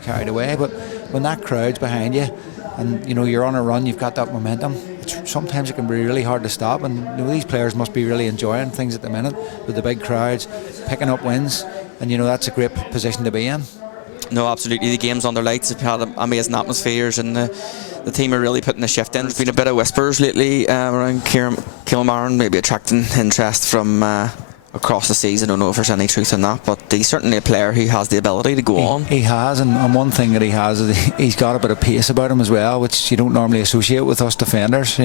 be carried away. But when that crowd's behind you, and you're on a run, you've got that momentum. Sometimes it can be really hard to stop, and these players must be really enjoying things at the minute with the big crowds, picking up wins, and that's a great position to be in. No, absolutely. The game's under lights. It's had amazing atmospheres, and the team are really putting the shift in. There's been a bit of whispers lately around Kilmarnock, maybe attracting interest from across the seas. I don't know if there's any truth in that, but he's certainly a player who has the ability to go on. He has, and one thing that he has is he's got a bit of pace about him as well, which you don't normally associate with us defenders.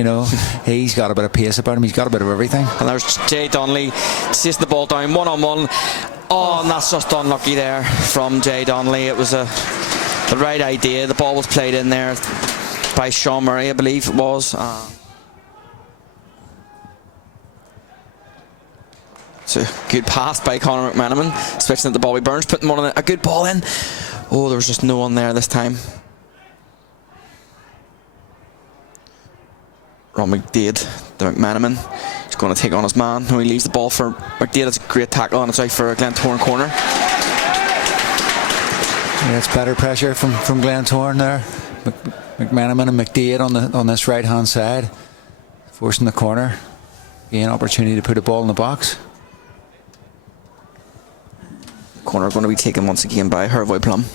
He's got a bit of pace about him. He's got a bit of everything. And there's Jay Donnelly chasing the ball down one-on-one. Oh, and that's just unlucky there from Jay Donnelly. It was the right idea. The ball was played in there by Sean Murray, I believe it was. It's a good pass by Conor McManaman, switching it to Bobby Burns, putting one on a good ball in. Oh, there was just no one there this time. Ron McDade, the McManaman, is going to take on his man. No, he leaves the ball for McDade. It's a great tackle, and it's out for a Glentoran corner. Yeah, it's better pressure from Glentoran there. McManaman and McDade on this right hand side, forcing the corner. Again, opportunity to put a ball in the box. Corner going to be taken once again by Hervoy Plum.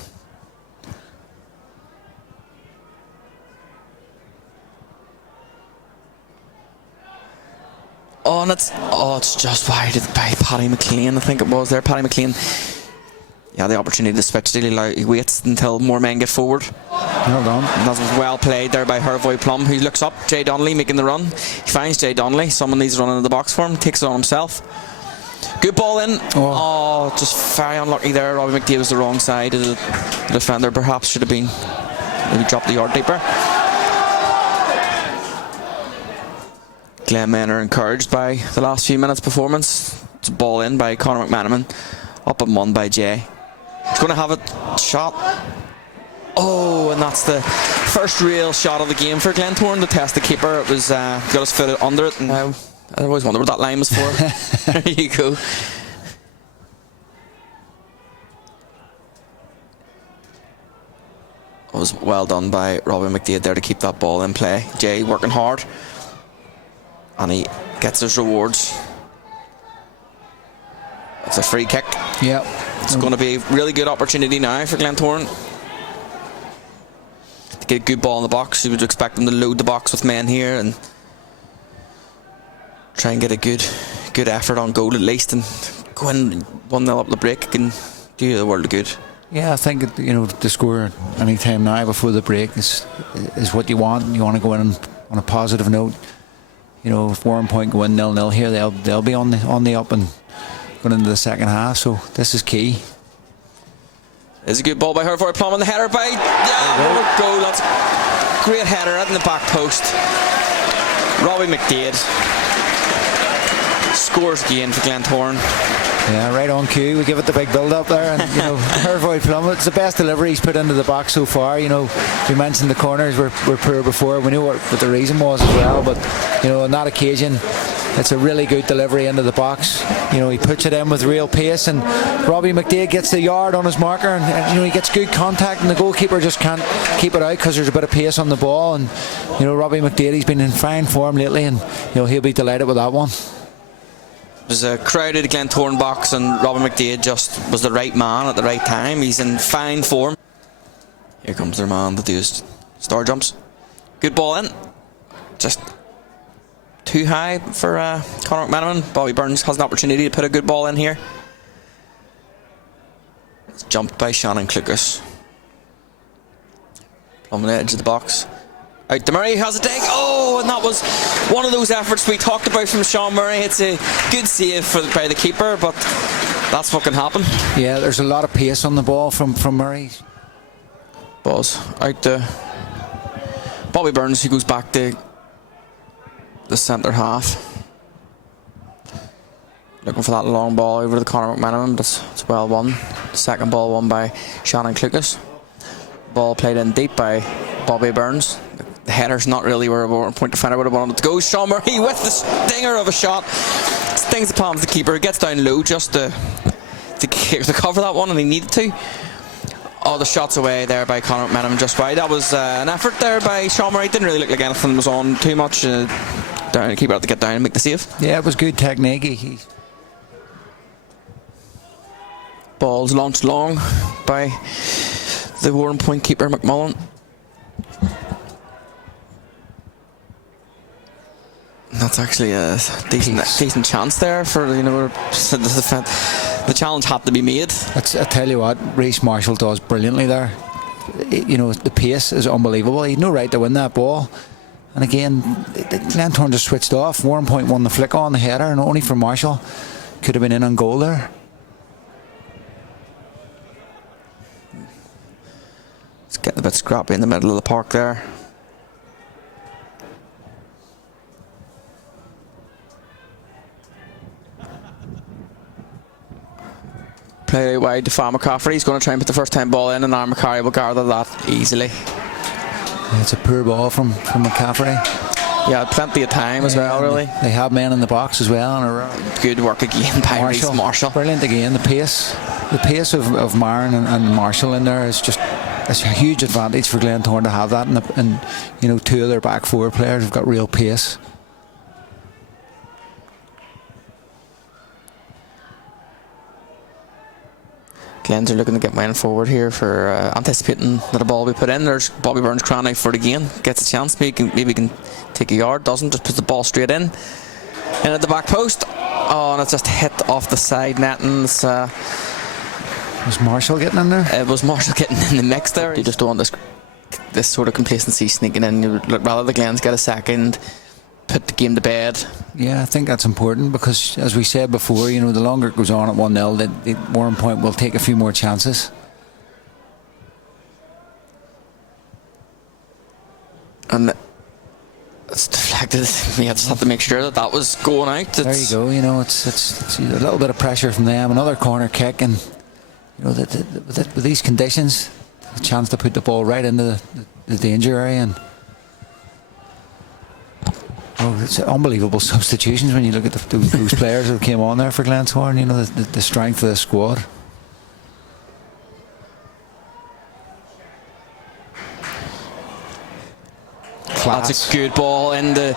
Oh, and it's just wide by Paddy McLean. I think it was there. Paddy McLean. Yeah, the opportunity to switch. He waits until more men get forward. Well done. And that was well played there by Hervoy Plum, who looks up. Jay Donnelly making the run. He finds Jay Donnelly. Someone needs to run into the box for him. Takes it on himself. Good ball in. Oh, just very unlucky there. Robbie McDade was the wrong side of the defender. Perhaps should have been maybe dropped the yard deeper. Glen men are encouraged by the last few minutes' performance. It's a ball in by Conor McManaman. Up and one by Jay. He's going to have a shot. Oh, and that's the first real shot of the game for Glentoran to test the keeper. It was got his foot under it, and I always wondered what that line was for. There you go. It was well done by Robbie McDade there to keep that ball in play. Jay working hard, and he gets his rewards. It's a free kick. Yep. It's going to be a really good opportunity now for Glentoran to get a good ball in the box. You would expect them to load the box with men here and try and get a good effort on goal at least, and go in 1-0 up the break can do you the world of good. Yeah, I think to score any time now before the break is what you want. You want to go in on a positive note. If Warrenpoint go in 0-0 here, they'll be on the up and going into the second half. So this is key. It's a good ball by Hervoy Plum, and the header by goal. That's a great header out in the back post. Robbie McDade scores again for Glentoran. Yeah, right on cue. We give it the big build up there, and Hervoy Plum, it's the best delivery he's put into the box so far. We mentioned the corners were poor before. We knew what the reason was as well, but on that occasion, it's a really good delivery into the box. He puts it in with real pace, and Robbie McDade gets the yard on his marker, and he gets good contact, and the goalkeeper just can't keep it out because there's a bit of pace on the ball. And Robbie McDade, he's been in fine form lately, and he'll be delighted with that one. It was a crowded Glentoran box, and Robbie McDade just was the right man at the right time. He's in fine form. Here comes their man to do his star jumps. Good ball in. Just too high for Conor McManaman. Bobby Burns has an opportunity to put a good ball in here. It's jumped by Shannon Clucas. On the edge of the box. Out to Murray, has a dig. Oh, and that was one of those efforts we talked about from Sean Murray. It's a good save by the keeper, but that's what can happen. Yeah, there's a lot of pace on the ball from Murray. Ball's out to Bobby Burns, who goes back to the centre half. Looking for that long ball over to Conor McManaman, but it's well won. Second ball won by Shannon Clucas. Ball played in deep by Bobby Burns. The header's not really where Warrenpoint defender would have wanted it to go. Sean Murray with the stinger of a shot. Stings the palms of the keeper. Gets down low just to cover that one, and he needed to. Oh, the shot's away there by Conor McManaman just wide. That was an effort there by Sean Murray. Didn't really look like anything was on too much. Down, keeper had to get down and make the save. Yeah, it was good technique. Ball's launched long by the Warrenpoint keeper McMullen. That's actually a decent chance there for, you know, the challenge had to be made. I tell you what, Reece Marshall does brilliantly there. You know, the pace is unbelievable. He had no right to win that ball. And again, Glentoran just switched off. Warrenpoint won the flick on the header, and only for Marshall. Could have been in on goal there. It's getting a bit scrappy in the middle of the park there. Play wide to Far McCaffrey. He's going to try and put the first time ball in, and Aaron McCarry will gather that easily. Yeah, it's a poor ball from McCaffrey. Yeah, plenty of time as well, really. They have men in the box as well. And good work again by Reece Marshall. Brilliant again. The pace of Marin and Marshall in there is just, it's a huge advantage for Glentoran to have that. And you know, two of their back four players have got real pace. Glens are looking to get men forward here for anticipating that a ball will be put in. There's Bobby Burns crying out for it again. Gets a chance, maybe he can take a yard. Doesn't, just puts the ball straight in. In at the back post. Oh, and it's just hit off the side netting. Was Marshall getting in there? It was Marshall getting in the mix there. You just don't want this sort of complacency sneaking in. You'd rather the Glens get a second, put the game to bed. Yeah, I think that's important because, as we said before, you know, the longer it goes on at 1-0, the Warrenpoint will take a few more chances. And it's deflected. We just have to make sure that was going out. There you go. You know, it's a little bit of pressure from them. Another corner kick, and you know, with these conditions, a chance to put the ball right into the danger area. And it's unbelievable substitutions when you look at those players who came on there for Glentoran. You know, the strength of the squad. Class. That's a good ball into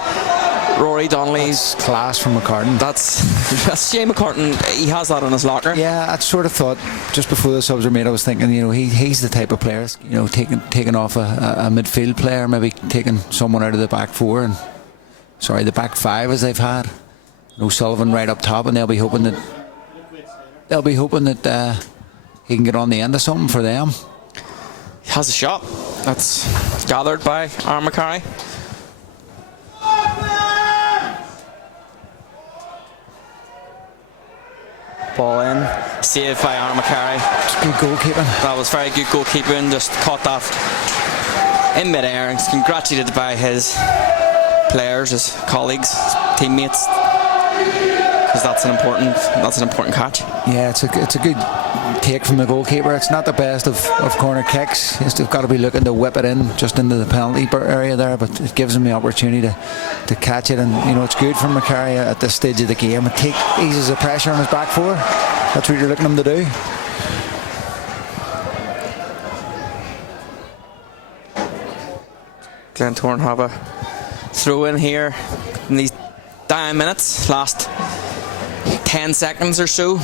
Rory Donnelly's. That's class from McCartan. That's Shane McCartan. He has that in his locker. Yeah, I sort of thought just before the subs were made, I was thinking, you know, he's the type of player, you know, taking off a midfield player, maybe taking someone out of the back four and the back five as they've had. You know, Sullivan right up top, and they'll be hoping that he can get on the end of something for them. He has a shot. That's gathered by Aaron McCarry. Ball in. Saved by Aaron McCarry. Good goalkeeping. That was very good goalkeeping. Just caught that in mid-air and congratulated by his players, his colleagues, his teammates, because that's an important catch. Yeah, it's a good take from the goalkeeper. It's not the best of corner kicks. They've got to be looking to whip it in just into the penalty area there, but it gives him the opportunity to catch it. And you know, it's good for McCarry at this stage of the game. It eases the pressure on his back four. That's what you're looking him to do. Glentoran have a throw in here in these dying minutes, last 10 seconds or so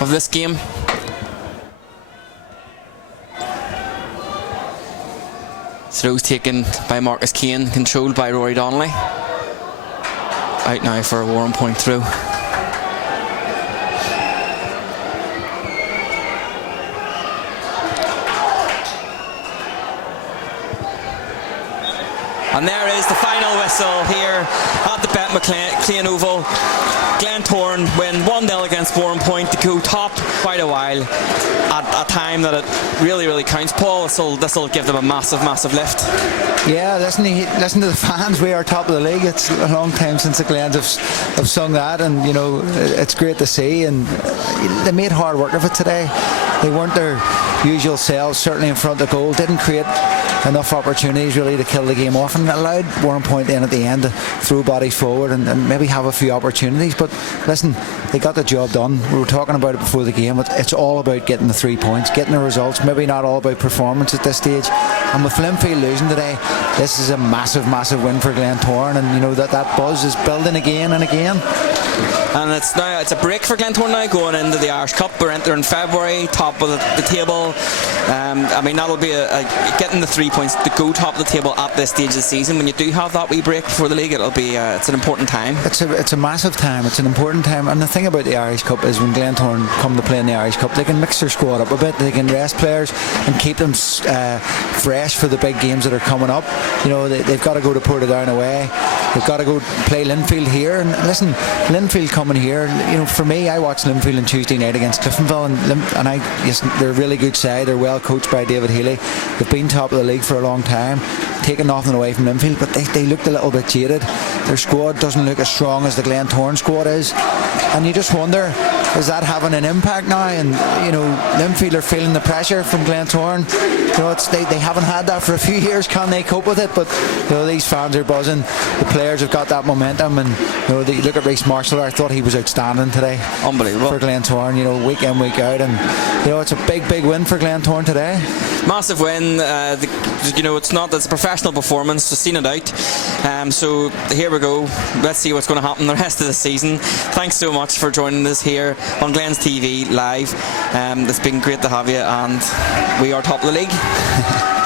of this game. Throw's taken by Marcus Kane, controlled by Rory Donnelly. Out now for a Warrenpoint throw. And there is the final whistle here at the Bet McLean Oval. Glentoran win 1-0 against Warrenpoint to go top quite a while at a time that it really counts. Paul, this will give them a massive lift. Yeah, listen to the fans. We are top of the league. It's a long time since the Glens have sung that, and you know, it's great to see. And they made hard work of it today. They weren't their usual selves, certainly in front of goal. Didn't create enough opportunities really to kill the game off, and allowed Warrenpoint then at the end to throw bodies forward and maybe have a few opportunities. But listen, they got the job done. We were talking about it before the game. It's all about getting the 3 points, getting the results, maybe not all about performance at this stage. And with Linfield losing today, this is a massive, massive win for Glentoran, and you know that buzz is building again and again. And it's a break for Glentoran now, going into the Irish Cup. We're entering February, top of the table. I mean, that'll be getting the 3 points to go top of the table at this stage of the season. When you do have that wee break before the league, it'll be it's an important time. It's a massive time. It's an important time. And the thing about the Irish Cup is when Glentoran come to play in the Irish Cup, they can mix their squad up a bit. They can rest players and keep them fresh for the big games that are coming up. You know, they've got to go to Portadown away. They've got to go play Linfield here. And listen, Linfield coming here, you know, for me, I watched Linfield on Tuesday night against Cliftonville, and yes, they're a really good side. They're well coached by David Healy. They've been top of the league for a long time, taking nothing away from Linfield, but they looked a little bit jaded. Their squad doesn't look as strong as the Glentoran squad is, and you just wonder, is that having an impact now? And you know, Linfield are feeling the pressure from Glentoran. You know, they haven't had that for a few years. Can they cope with it? But you know, these fans are buzzing. The players have got that momentum, and you know, look at Reece Marshall. I thought he was outstanding today. Unbelievable for Glentoran. You know, week in, week out, and you know, it's a big win for Glentoran today. Massive win. You know, it's a professional performance. Just seen it out. So here we go. Let's see what's going to happen the rest of the season. Thanks so much for joining us here on GlensTV live. It's been great to have you, and we are top of the league.